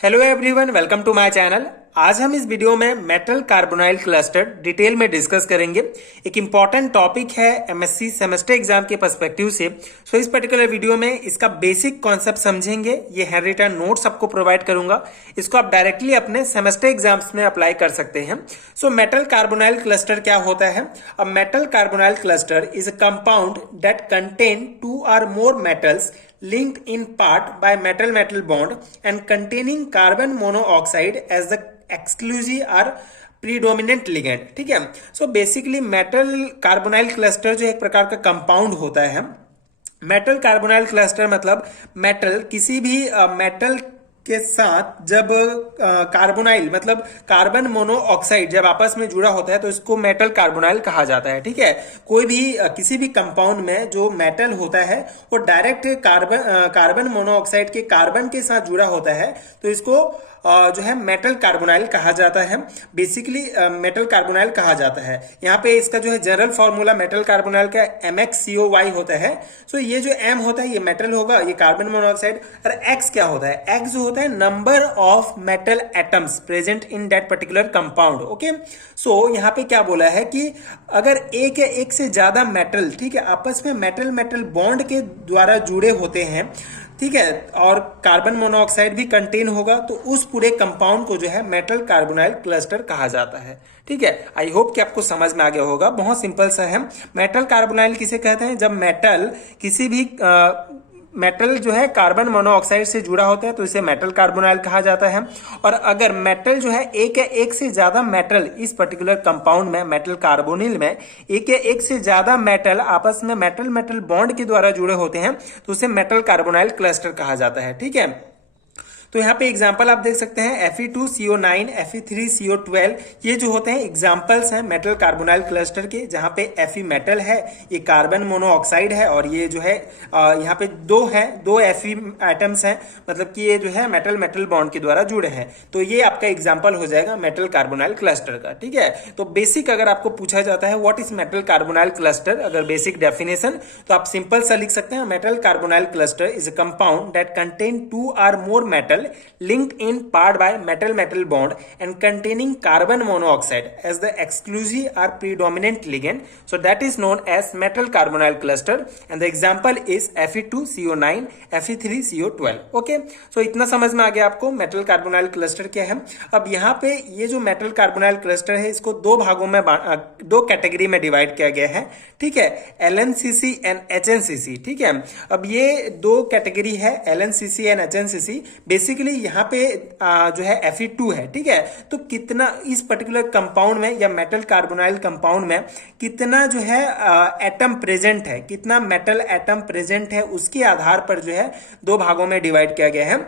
Hello everyone, welcome to my channel. आज हम इस वीडियो में मेटल कार्बोनाइल क्लस्टर डिटेल में डिस्कस करेंगे। एक इम्पॉर्टेंट टॉपिक है एमएससी सेमेस्टर एग्जाम के पर्सपेक्टिव से। इस पर्टिकुलर वीडियो में इसका बेसिक कॉन्सेप्ट समझेंगे। ये हैंड रिटन नोट्स आपको प्रोवाइड करूंगा, इसको आप डायरेक्टली अपने सेमेस्टर एग्जाम्स में अप्लाई कर सकते हैं। मेटल कार्बोनाइल क्लस्टर क्या होता है? A metal carbonyl cluster is a compound that contain two or more metals linked in part by metal-metal bond and containing carbon monoxide as the exclusive or predominant ligand। ठीक है। Basically metal carbonyl cluster जो एक प्रकार का compound होता है। Metal carbonyl cluster मतलब metal किसी भी मेटल के साथ जब कार्बोनाइल मतलब कार्बन मोनोऑक्साइड जब आपस में जुड़ा होता है तो इसको मेटल कार्बोनाइल कहा जाता है। ठीक है। कोई भी किसी भी कंपाउंड में जो मेटल होता है वो डायरेक्ट कार्बन मोनोऑक्साइड के कार्बन के साथ जुड़ा होता है तो इसको जो है मेटल कार्बोनाइल कहा जाता है। बेसिकली मेटल कार्बोनाइल कहा जाता है। यहाँ पे इसका जो है जनरल फॉर्मूला मेटल कार्बोनाइल का MxCO2 होता है। ये जो M होता है ये मेटल होगा, ये कार्बन मोनोऑक्साइड। और X क्या होता है? X जो होता है number of metal atoms present in that particular compound. Okay. यहाँ पे क्या बोला है कि अगर एक या एक से ज्यादा मेटल, ठीक है, आपस में मेटल मेटल बॉन्ड के द्वारा जुड़े होते हैं, ठीक है, और कार्बन मोनोऑक्साइड भी कंटेन होगा तो उस पूरे कंपाउंड को जो है मेटल कार्बोनाइल क्लस्टर कहा जाता है। ठीक है। आई होप कि आपको समझ में आ गया होगा। बहुत सिंपल सा है। मेटल कार्बोनाइल किसे कहते हैं? जब मेटल किसी भी मेटल जो है कार्बन मोनोऑक्साइड से जुड़ा होता है तो इसे मेटल कार्बोनाइल कहा जाता है। और अगर मेटल जो है एक या एक से ज्यादा मेटल इस पर्टिकुलर कंपाउंड में मेटल कार्बोनिल में एक या एक से ज्यादा मेटल आपस में मेटल मेटल बॉन्ड के द्वारा जुड़े होते हैं तो उसे मेटल कार्बोनाइल क्लस्टर कहा जाता है। ठीक है। तो यहाँ पे एग्जाम्पल आप देख सकते हैं Fe2CO9, Fe3CO12, ये जो होते हैं एग्जाम्पल्स हैं मेटल कार्बोनाइल क्लस्टर के, जहाँ पे Fe मेटल है, ये कार्बन मोनोऑक्साइड है और ये जो है यहाँ पे दो Fe एटम्स हैं, मतलब कि ये जो है मेटल मेटल बॉन्ड के द्वारा जुड़े हैं। तो ये आपका एग्जाम्पल हो जाएगा मेटल कार्बोनाइल क्लस्टर का। ठीक है। तो बेसिक अगर आपको पूछा जाता है what is metal carbonyl cluster, अगर बेसिक डेफिनेशन तो आप सिंपल सा लिख सकते हैं metal carbonyl cluster is a compound that contain two or more metal linked in part by metal metal bond and containing carbon monoxide as the exclusive or predominant ligand, so that is known as metal carbonyl cluster and the example is Fe2CO9, Fe3CO12। Okay. इतना समझ में आ गया आपको metal carbonyl cluster क्या है। अब यहाँ पे ये जो मेटल कार्बोनाइल क्लस्टर है इसको दो भागों में दो कैटेगरी में डिवाइड किया गया है। ठीक है। LNCC and HNCC। ठीक है। अब ये दो कैटेगरी है LNCC एंड HNCC। बेसिकली यहाँ पे जो है Fe2 है। ठीक है। तो कितना इस पर्टिकुलर कंपाउंड में या मेटल कार्बोनाइल कंपाउंड में कितना जो है एटम प्रेजेंट है, कितना मेटल एटम प्रेजेंट है, उसके आधार पर जो है दो भागों में डिवाइड किया गया है।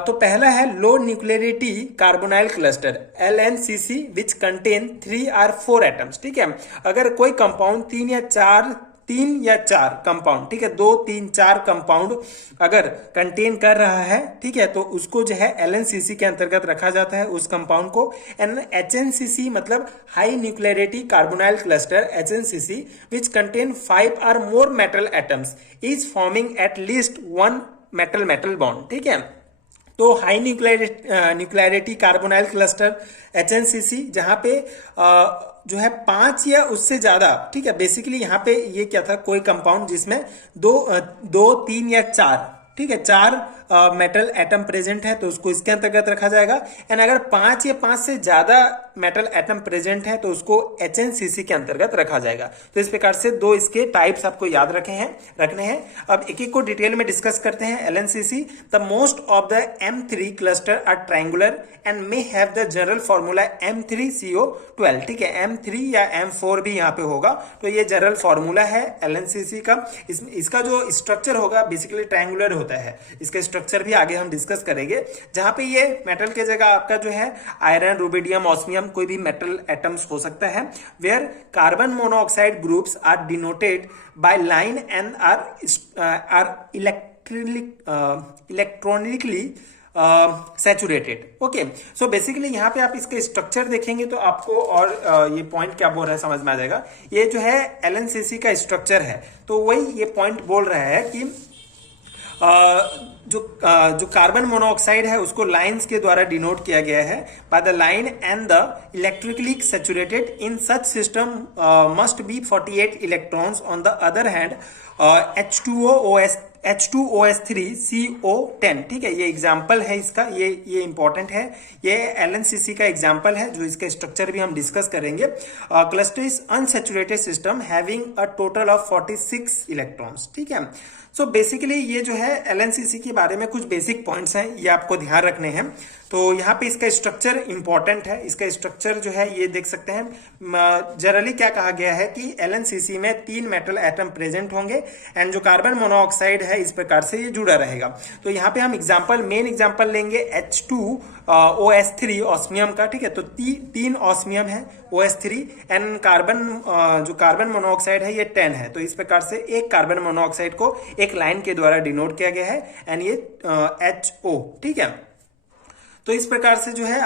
तो पहला है low nuclearity carbonyl cluster LNCC which contain 3 or 4 atoms. ठीक है। अगर कोई कंपाउंड तीन या चार कंपाउंड, ठीक है, 2, 3, 4 कंपाउंड अगर कंटेन कर रहा है, ठीक है, तो उसको जो है LNCC के अंतर्गत रखा जाता है उस कंपाउंड को। एंड HNCC मतलब high nuclearity carbonyl cluster HNCC which contain 5 or more metal atoms is forming at least 1 metal metal bond. ठीक है। तो high nuclearity carbonyl cluster HNCC जहां पे जो है 5 या उससे ज्यादा, ठीक है, बेसिकली यहाँ पे ये क्या था, कोई कंपाउंड जिसमें दो 3 या 4, ठीक है, 4 मेटल एटम प्रेजेंट है तो उसको इसके अंतर्गत रखा जाएगा। एंड अगर 5 या 5 से ज्यादा मेटल एटम प्रेजेंट है तो उसको HNCC के अंतर्गत रखा जाएगा। तो इस प्रकार से दो इसके टाइप्स आपको याद रखने हैं। अब एक एक को डिटेल में डिस्कस करते हैं। LNCC the most of the M3 cluster are triangular and may have the general formula M3CO12। ठीक है। M3 या M4 भी यहाँ पे होगा। तो ये जनरल फॉर्मूला है LNCC का। इसका जो स्ट्रक्चर होगा बेसिकली ट्रायंगुलर होता है। इसका स्ट्रक्चर भी आगे हम डिस्कस करेंगे, जहां पे ये मेटल के जगह आपका जो है आयरन, रुबिडियम, ऑस्मियम कोई भी मेटल एटम्स हो सकता है। Where carbon monoxide groups are denoted by line and are electronically saturated. Okay. Basically यहाँ पे आप इसके स्ट्रक्चर देखेंगे तो आपको और ये पॉइंट क्या बोल रहा है समझ में आ जाएगा। ये जो है LNCC का स्ट्रक्चर है तो वही ये पॉइंट बोल रहा है कि जो कार्बन मोनोऑक्साइड है उसको लाइंस के द्वारा डिनोट किया गया है by the line and the electrically saturated in such system must be 48 electrons on the other hand H2OS3CO10। ठीक है, ये एग्जाम्पल है इसका, ये इंपॉर्टेंट है, ये LNCC का एग्जाम्पल है जो इसका स्ट्रक्चर भी हम डिस्कस करेंगे। Cluster is unsaturated system having a total of 46 electrons. ठीक है, सो बेसिकली ये जो है LNCC के बारे में कुछ बेसिक पॉइंट्स हैं, ये आपको ध्यान रखने हैं। तो यहाँ पे इसका स्ट्रक्चर इंपॉर्टेंट है, इसका स्ट्रक्चर जो है ये देख सकते हैं। जनरली क्या कहा गया है कि LNCC में 3 मेटल एटम प्रेजेंट होंगे एंड जो कार्बन मोनोऑक्साइड है इस प्रकार से ये जुड़ा रहेगा। तो यहाँ पे हम मेन एग्जाम्पल लेंगे H2OS3 ऑस्मियम का। ठीक है, तो 3 ऑस्मियम है OS3 एंड जो कार्बन मोनोऑक्साइड है ये 10 है। तो इस प्रकार से एक कार्बन मोनोऑक्साइड को एक लाइन के द्वारा डिनोट किया गया है एंड ये HO। ठीक है, तो इस प्रकार से जो है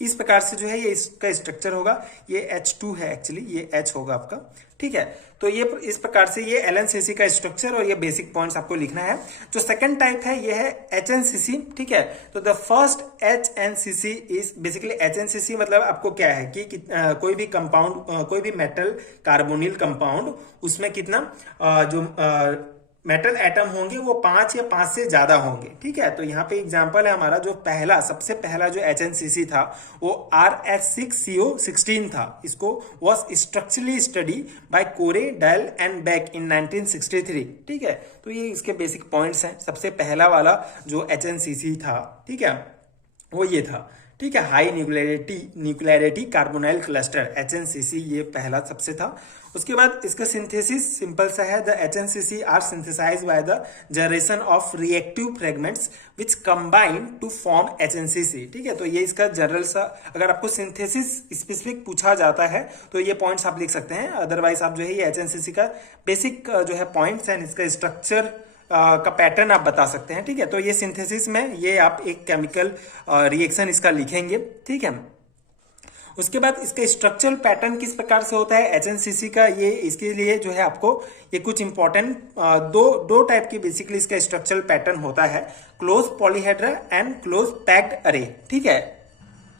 इस प्रकार से जो है ये इसका स्ट्रक्चर होगा। ये H2 है एक्चुअली, ये H होगा आपका। ठीक है, तो ये इस प्रकार से ये LNCC का स्ट्रक्चर और ये बेसिक पॉइंट्स आपको लिखना है। जो सेकंड टाइप है ये है HNCC। ठीक है, तो the first HNCC is basically HNCC मतलब आपको क्या है कि कोई भी कंपाउंड, कोई भी मेटल कार्बोनिल कंपाउंड, उसमें कितना जो मेटल एटम होंगे वो 5 या 5 से ज्यादा होंगे। ठीक है, तो यहाँ पे एग्जांपल है हमारा जो सबसे पहला जो HNCC था वो RH6CO16 था। इसको वॉज स्ट्रक्चरली स्टडी बाय कोरे, डेल एंड बेक इन 1963। ठीक है, तो ये इसके बेसिक पॉइंट्स हैं। सबसे पहला वाला जो HNCC था, ठीक है, वो ये था। ठीक है, high nuclearity carbonyl cluster HNCC ये पहला सबसे था। उसके बाद इसका सिंथेसिस सिंपल सा है। The HNCC are synthesized by the generation of reactive fragments which combine to form HNCC। ठीक है, तो ये इसका जनरल सा, अगर आपको सिंथेसिस स्पेसिफिक पूछा जाता है तो ये पॉइंट्स आप लिख सकते हैं। अदरवाइज आप जो है ये HNCC का बेसिक जो है पॉइंट्स एंड इसका स्ट्रक्चर का पैटर्न आप बता सकते हैं। ठीक है, तो ये सिंथेसिस में ये आप एक केमिकल रिएक्शन इसका लिखेंगे। ठीक है, उसके बाद इसका स्ट्रक्चरल पैटर्न किस प्रकार से होता है HNCC का, ये इसके लिए जो है आपको ये कुछ इंपॉर्टेंट दो टाइप की बेसिकली इसका स्ट्रक्चरल पैटर्न होता है, close polyhedra and close packed अरे। ठीक है,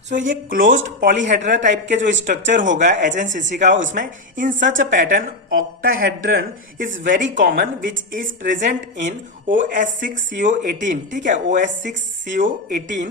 सो ये क्लोज्ड पॉलीहेड्रा टाइप के जो स्ट्रक्चर होगा HNCC का, उसमें in such a pattern octahedron is very common which is present in OS6CO18। ठीक है, OS6CO18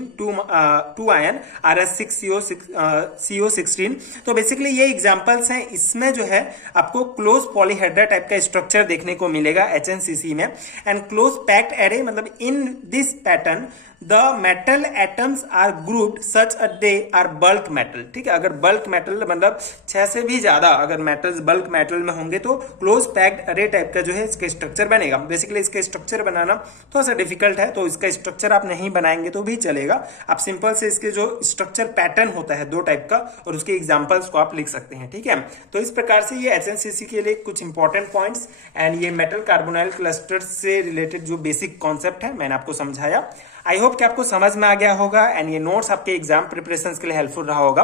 2 आयन RH6CO16। तो बेसिकली ये एग्जांपल्स हैं, इसमें जो है आपको क्लोज पॉलीहेड्रा टाइप का स्ट्रक्चर देखने को मिलेगा HNCC में। एंड क्लोज पैक्ड एरे मतलब in this pattern the metal atoms are grouped such a they are bulk metal. ठीक है, अगर बल्क मेटल मतलब 6 से भी ज्यादा अगर मेटल्स बल्क मेटल में होंगे तो क्लोज पैक्ड अरे टाइप का जो है इसका स्ट्रक्चर बनेगा। बेसिकली इसका स्ट्रक्चर बनाना थोड़ा सा डिफिकल्ट है, तो इसका स्ट्रक्चर आप नहीं बनाएंगे तो भी चलेगा। आप सिंपल से इसके जो स्ट्रक्चर पैटर्न होता है 2 टाइप का और उसके एग्जांपल्स को आप लिख सकते हैं। ठीक है, तो इस प्रकार से ये HNCC के लिए कुछ इंपॉर्टेंट पॉइंट्स एंड ये मेटल कार्बोनाइल क्लस्टर से रिलेटेड जो बेसिक कॉन्सेप्ट है मैंने आपको समझाया। आई होप कि आपको समझ में आ गया होगा एंड ये नोट्स आपके एग्जाम प्रिपरेशन के लिए हेल्पफुल रहा होगा।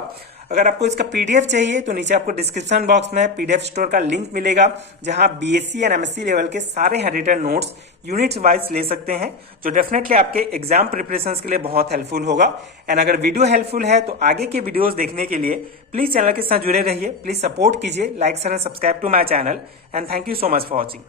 अगर आपको इसका PDF चाहिए तो नीचे आपको डिस्क्रिप्शन बॉक्स में PDF स्टोर का लिंक मिलेगा, जहां BSc एंड MSc लेवल के सारे हैंडरिटन नोट्स यूनिट्स वाइज ले सकते हैं, जो डेफिनेटली आपके एग्जाम प्रिपरेशन के लिए बहुत हेल्पफुल होगा। एंड अगर वीडियो हेल्पफुल है तो आगे के वीडियोस देखने के लिए प्लीज चैनल के साथ जुड़े रहिए, प्लीज सपोर्ट कीजिए, like share and subscribe to my channel and thank you so much for watching.